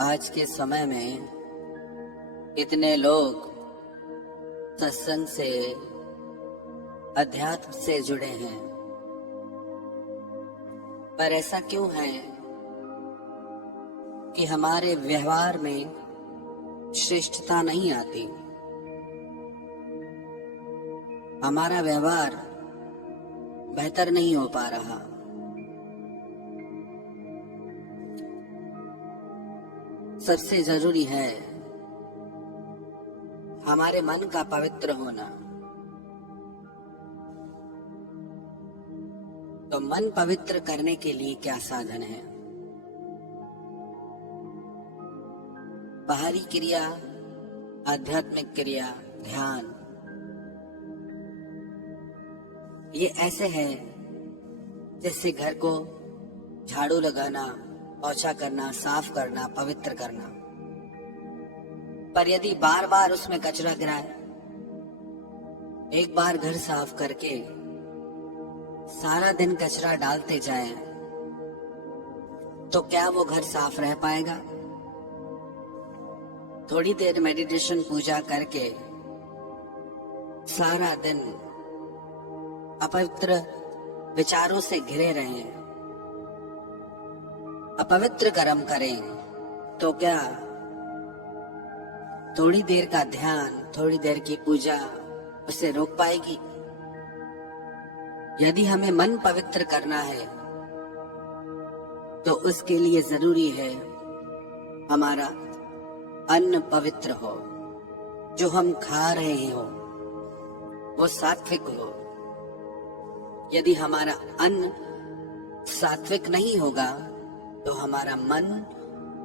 आज के समय में इतने लोग सत्संग से, अध्यात्म से जुड़े हैं, पर ऐसा क्यों है कि हमारे व्यवहार में श्रेष्ठता नहीं आती? हमारा व्यवहार बेहतर नहीं हो पा रहा। सबसे जरूरी है हमारे मन का पवित्र होना। तो मन पवित्र करने के लिए क्या साधन है? बाहरी क्रिया, आध्यात्मिक क्रिया, ध्यान, ये ऐसे है जैसे घर को झाड़ू लगाना, पोछा करना, साफ करना, पवित्र करना। पर यदि बार बार उसमें कचरा गिराए, एक बार घर साफ करके सारा दिन कचरा डालते जाएं, तो क्या वो घर साफ रह पाएगा? थोड़ी देर मेडिटेशन, पूजा करके सारा दिन अपवित्र विचारों से घिरे रहें, अपवित्र कर्म करें, तो क्या थोड़ी देर का ध्यान, थोड़ी देर की पूजा उसे रोक पाएगी? यदि हमें मन पवित्र करना है तो उसके लिए जरूरी है हमारा अन्न पवित्र हो, जो हम खा रहे हो वो सात्विक हो। यदि हमारा अन्न सात्विक नहीं होगा तो हमारा मन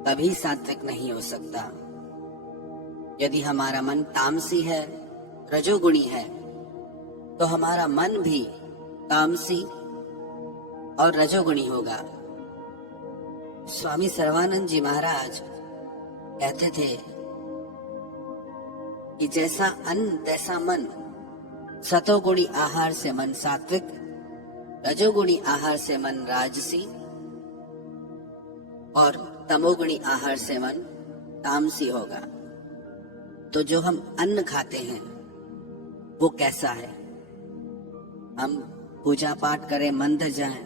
कभी सात्विक नहीं हो सकता। यदि हमारा मन तामसी है, रजोगुणी है, तो हमारा मन भी तामसी और रजोगुणी होगा। स्वामी सर्वानंद जी महाराज कहते थे कि जैसा अन्न तैसा मन। सतोगुणी आहार से मन सात्विक, रजोगुणी आहार से मन राजसी और तमोगुणी आहार से मन तामसी होगा। तो जो हम अन्न खाते हैं वो कैसा है? हम पूजा पाठ करें, मंदिर जाएं,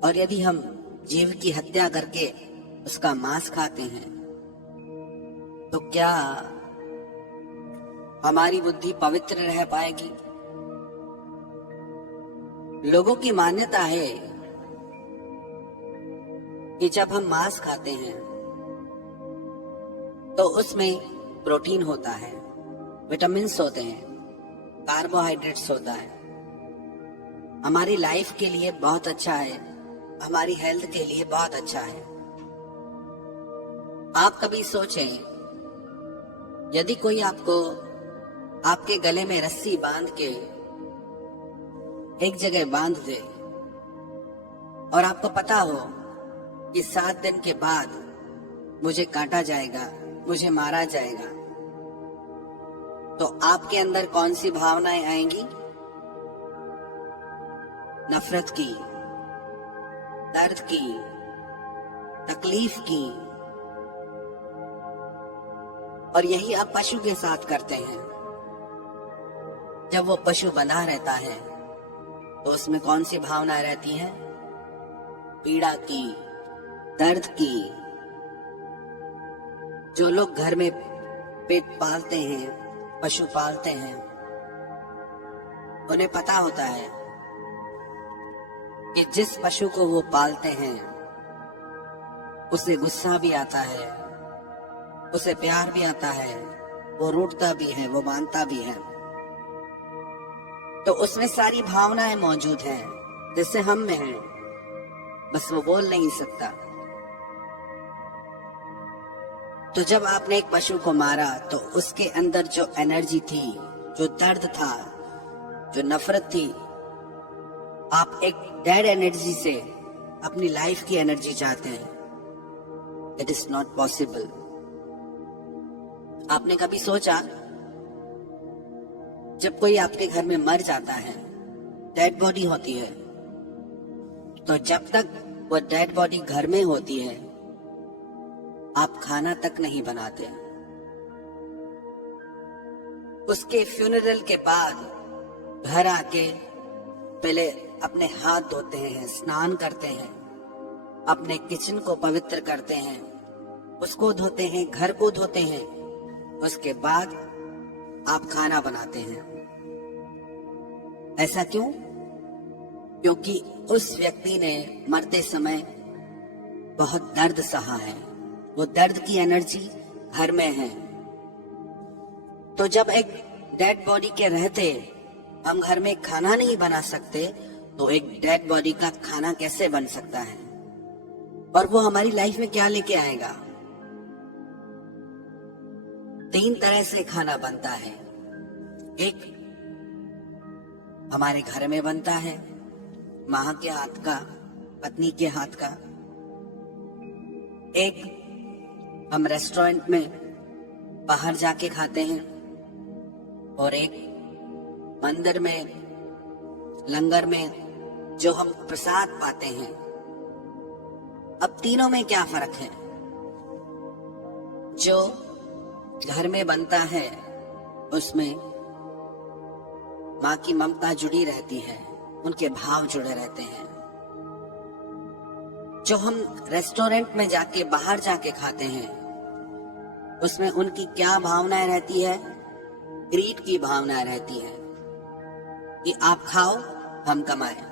और यदि हम जीव की हत्या करके उसका मांस खाते हैं, तो क्या हमारी बुद्धि पवित्र रह पाएगी? लोगों की मान्यता है कि जब हम मांस खाते हैं तो उसमें प्रोटीन होता है, विटामिन्स होते हैं, कार्बोहाइड्रेट्स होता है। हमारी लाइफ के लिए बहुत अच्छा है, हमारी हेल्थ के लिए बहुत अच्छा है। आप कभी सोचें, यदि कोई आपको आपके गले में रस्सी बांध के एक जगह बांध दे और आपको पता हो कि 7 दिन के बाद मुझे काटा जाएगा, मुझे मारा जाएगा, तो आपके अंदर कौन सी भावनाएं आएंगी? नफरत की, दर्द की, तकलीफ की। और यही आप पशु के साथ करते हैं। जब वो पशु बंधा रहता है तो उसमें कौन सी भावनाएं रहती हैं? पीड़ा की, दर्द की। जो लोग घर में पेट पालते हैं, पशु पालते हैं, उन्हें पता होता है कि जिस पशु को वो पालते हैं उसे गुस्सा भी आता है, उसे प्यार भी आता है, वो रूठता भी है, वो मानता भी है। तो उसमें सारी भावनाएं मौजूद हैं जैसे हम में हैं, बस वो बोल नहीं सकता। तो जब आपने एक पशु को मारा तो उसके अंदर जो एनर्जी थी, जो दर्द था, जो नफरत थी, आप एक डेड एनर्जी से अपनी लाइफ की एनर्जी चाहते हैं। It is not possible. आपने कभी सोचा, जब कोई आपके घर में मर जाता है, डेड बॉडी होती है, तो जब तक वो डेड बॉडी घर में होती है आप खाना तक नहीं बनाते। उसके फ्यूनरल के बाद घर आके पहले अपने हाथ धोते हैं, स्नान करते हैं, अपने किचन को पवित्र करते हैं, उसको धोते हैं, घर को धोते हैं। उसके बाद आप खाना बनाते हैं। ऐसा क्यों? क्योंकि उस व्यक्ति ने मरते समय बहुत दर्द सहा है। वो दर्द की एनर्जी घर में है। तो जब एक डेड बॉडी के रहते हम घर में खाना नहीं बना सकते, तो एक डेड बॉडी का खाना कैसे बन सकता है? और वो हमारी लाइफ में क्या लेके आएगा? 3 तरह से खाना बनता है। एक हमारे घर में बनता है, माँ के हाथ का, पत्नी के हाथ का। एक हम रेस्टोरेंट में बाहर जाके खाते हैं, और एक मंदिर में, लंगर में जो हम प्रसाद पाते हैं। अब तीनों में क्या फर्क है? जो घर में बनता है उसमें माँ की ममता जुड़ी रहती है, उनके भाव जुड़े रहते हैं। जो हम रेस्टोरेंट में जाके, बाहर जाके खाते हैं, उसमें उनकी क्या भावनाएं रहती है? ग्रीड की भावना रहती है कि आप खाओ, हम कमाएं।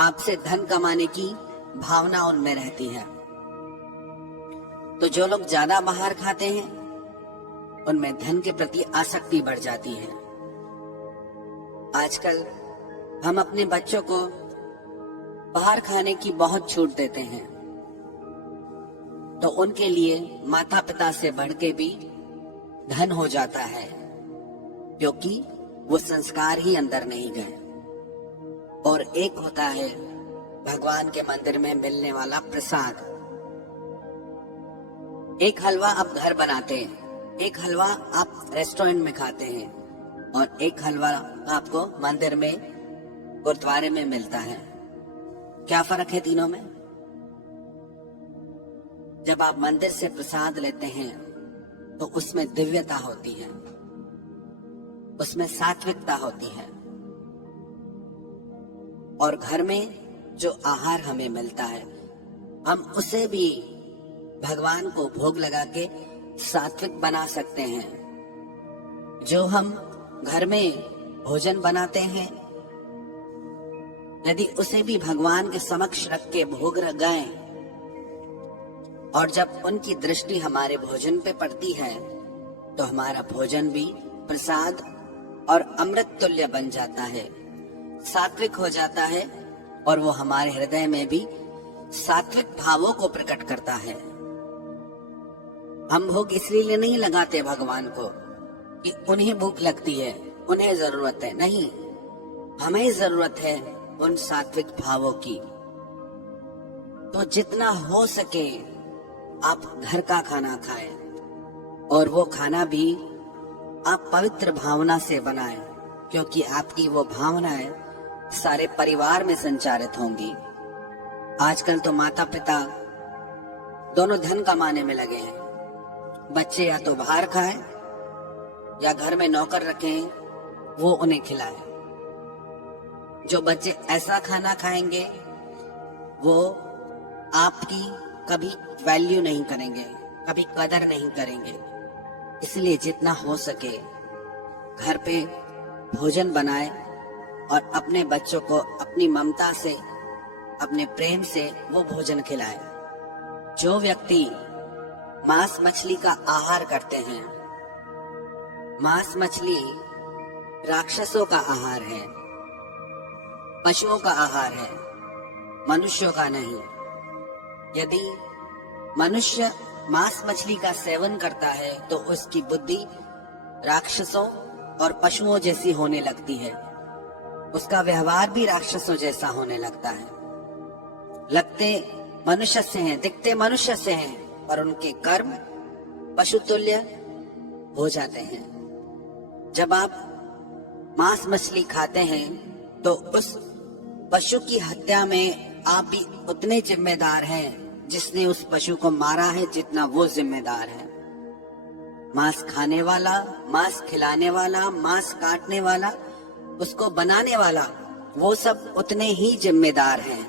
आपसे धन कमाने की भावना उनमें रहती है। तो जो लोग ज्यादा बाहर खाते हैं, उनमें धन के प्रति आसक्ति बढ़ जाती है। आजकल हम अपने बच्चों को बाहर खाने की बहुत छूट देते हैं, तो उनके लिए माता पिता से बढ़ के भी धन हो जाता है, क्योंकि वो संस्कार ही अंदर नहीं गए। और एक होता है भगवान के मंदिर में मिलने वाला प्रसाद। एक हलवा आप घर बनाते हैं, एक हलवा आप रेस्टोरेंट में खाते हैं, और एक हलवा आपको मंदिर में, गुरुद्वारे में मिलता है। क्या फर्क है तीनों में? जब आप मंदिर से प्रसाद लेते हैं तो उसमें दिव्यता होती है, उसमें सात्विकता होती है। और घर में जो आहार हमें मिलता है, हम उसे भी भगवान को भोग लगा के सात्विक बना सकते हैं। जो हम घर में भोजन बनाते हैं, यदि उसे भी भगवान के समक्ष रख के भोग लगाएं, और जब उनकी दृष्टि हमारे भोजन पे पड़ती है, तो हमारा भोजन भी प्रसाद और अमृत तुल्य बन जाता है, सात्विक हो जाता है, और वो हमारे हृदय में भी सात्विक भावों को प्रकट करता है। हम भोग इसलिए नहीं लगाते भगवान को कि उन्हें भूख लगती है, उन्हें जरूरत है। नहीं, हमें जरूरत है उन सात्विक भावों की। तो जितना हो सके आप घर का खाना खाएं, और वो खाना भी आप पवित्र भावना से बनाएं, क्योंकि आपकी वो भावनाएं सारे परिवार में संचारित होंगी। आजकल तो माता पिता दोनों धन कमाने में लगे हैं। बच्चे या तो बाहर खाएं या घर में नौकर रखें, वो उन्हें खिलाए। जो बच्चे ऐसा खाना खाएंगे वो आपकी कभी वैल्यू नहीं करेंगे, कभी कदर नहीं करेंगे। इसलिए जितना हो सके घर पे भोजन बनाए, और अपने बच्चों को अपनी ममता से, अपने प्रेम से वो भोजन खिलाए। जो व्यक्ति मांस मछली का आहार करते हैं, मांस मछली राक्षसों का आहार है, पशुओं का आहार है, मनुष्यों का नहीं। यदि मनुष्य मांस मछली का सेवन करता है तो उसकी बुद्धि राक्षसों और पशुओं जैसी होने लगती है, उसका व्यवहार भी राक्षसों जैसा होने लगता है। लगते मनुष्य से हैं, दिखते मनुष्य से हैं, पर उनके कर्म पशुतुल्य हो जाते हैं। जब आप मांस मछली खाते हैं तो उस पशु की हत्या में आप भी उतने जिम्मेदार हैं जिसने उस पशु को मारा है जितना वो जिम्मेदार है। मांस खाने वाला, मांस खिलाने वाला, मांस काटने वाला, उसको बनाने वाला, वो सब उतने ही जिम्मेदार हैं।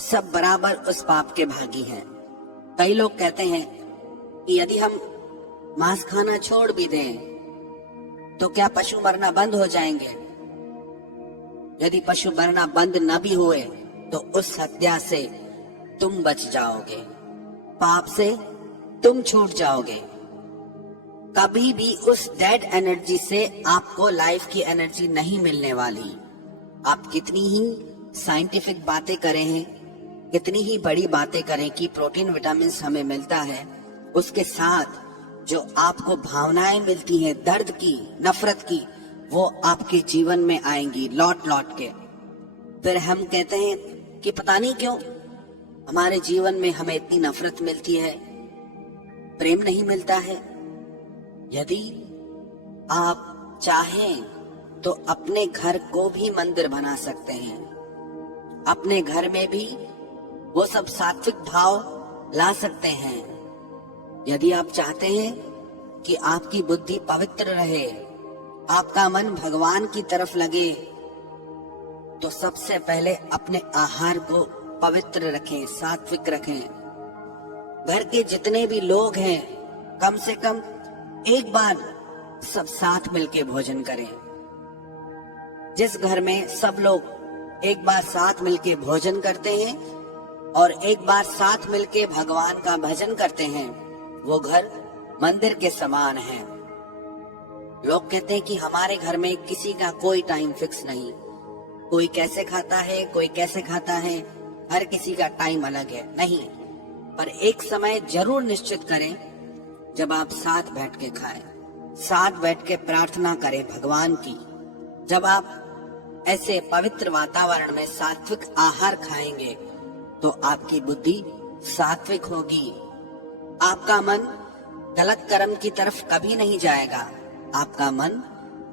सब बराबर उस पाप के भागी हैं। कई लोग कहते हैं कि यदि हम मांस खाना छोड़ भी दें तो क्या पशु मरना बंद हो जाएंगे? यदि पशु मरना बंद न भी हुए तो उस हत्या से तुम बच जाओगे, पाप से तुम छूट जाओगे। कभी भी उस डेड एनर्जी से आपको लाइफ की एनर्जी नहीं मिलने वाली। आप कितनी ही साइंटिफिक बातें करें हैं, कितनी ही बड़ी बातें करें कि प्रोटीन विटामिन हमें मिलता है, उसके साथ जो आपको भावनाएं मिलती हैं दर्द की, नफरत की, वो आपके जीवन में आएंगी लौट लौट के। फिर हम कहते हैं कि पता नहीं क्यों हमारे जीवन में हमें इतनी नफरत मिलती है, प्रेम नहीं मिलता है। यदि आप चाहें तो अपने घर को भी मंदिर बना सकते हैं। अपने घर में भी वो सब सात्विक भाव ला सकते हैं। यदि आप चाहते हैं कि आपकी बुद्धि पवित्र रहे, आपका मन भगवान की तरफ लगे, तो सबसे पहले अपने आहार को पवित्र रखें, सात्विक रखें। घर के जितने भी लोग हैं कम से कम एक बार सब साथ मिलके भोजन करें। जिस घर में सब लोग एक बार साथ मिलके भोजन करते हैं और एक बार साथ मिलके भगवान का भजन करते हैं, वो घर मंदिर के समान है। लोग कहते हैं कि हमारे घर में किसी का कोई टाइम फिक्स नहीं, कोई कैसे खाता है, कोई कैसे खाता है, हर किसी का टाइम अलग है। नहीं, पर एक समय जरूर निश्चित करें जब आप साथ बैठ के खाएं, साथ बैठ के प्रार्थना करें भगवान की। जब आप ऐसे पवित्र वातावरण में सात्विक आहार खाएंगे तो आपकी बुद्धि सात्विक होगी। आपका मन गलत कर्म की तरफ कभी नहीं जाएगा। आपका मन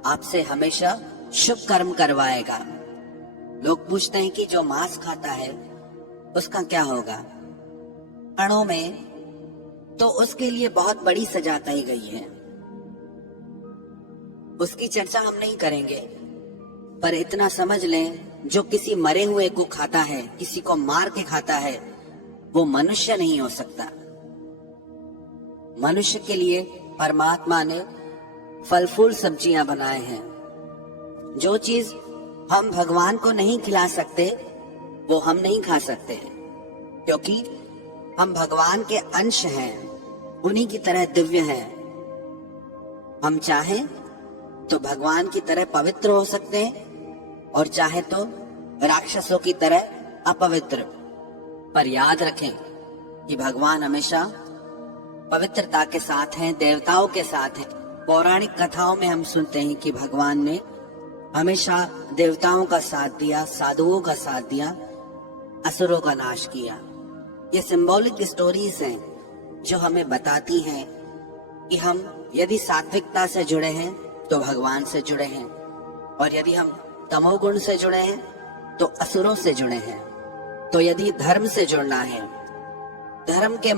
आपसे हमेशा शुभ कर्म करवाएगा। लोग पूछते हैं कि जो मांस खाता है उसका क्या होगा? क्षणों में तो उसके लिए बहुत बड़ी सजा तय गई है, उसकी चर्चा हम नहीं करेंगे। पर इतना समझ लें, जो किसी मरे हुए को खाता है, किसी को मार के खाता है, वो मनुष्य नहीं हो सकता। मनुष्य के लिए परमात्मा ने फल फूल सब्जियां बनाए हैं। जो चीज हम भगवान को नहीं खिला सकते वो हम नहीं खा सकते, क्योंकि हम भगवान के अंश हैं, उन्हीं की तरह दिव्य हैं। हम चाहें तो भगवान की तरह पवित्र हो सकते हैं और चाहे तो राक्षसों की तरह अपवित्र। पर याद रखें कि भगवान हमेशा पवित्रता के साथ हैं, देवताओं के साथ हैं। पौराणिक कथाओं में हम सुनते हैं कि भगवान ने हमेशा देवताओं का साथ दिया, साधुओं का साथ दिया, असुरों का नाश किया। ये सिंबॉलिक स्टोरीज हैं जो हमें बताती हैं कि हम यदि सात्विकता से जुड़े हैं तो भगवान से जुड़े हैं, और यदि हम तमोगुण से जुड़े हैं तो असुरों से जुड़े हैं। तो यदि धर्म से जुड़ना है, धर्म के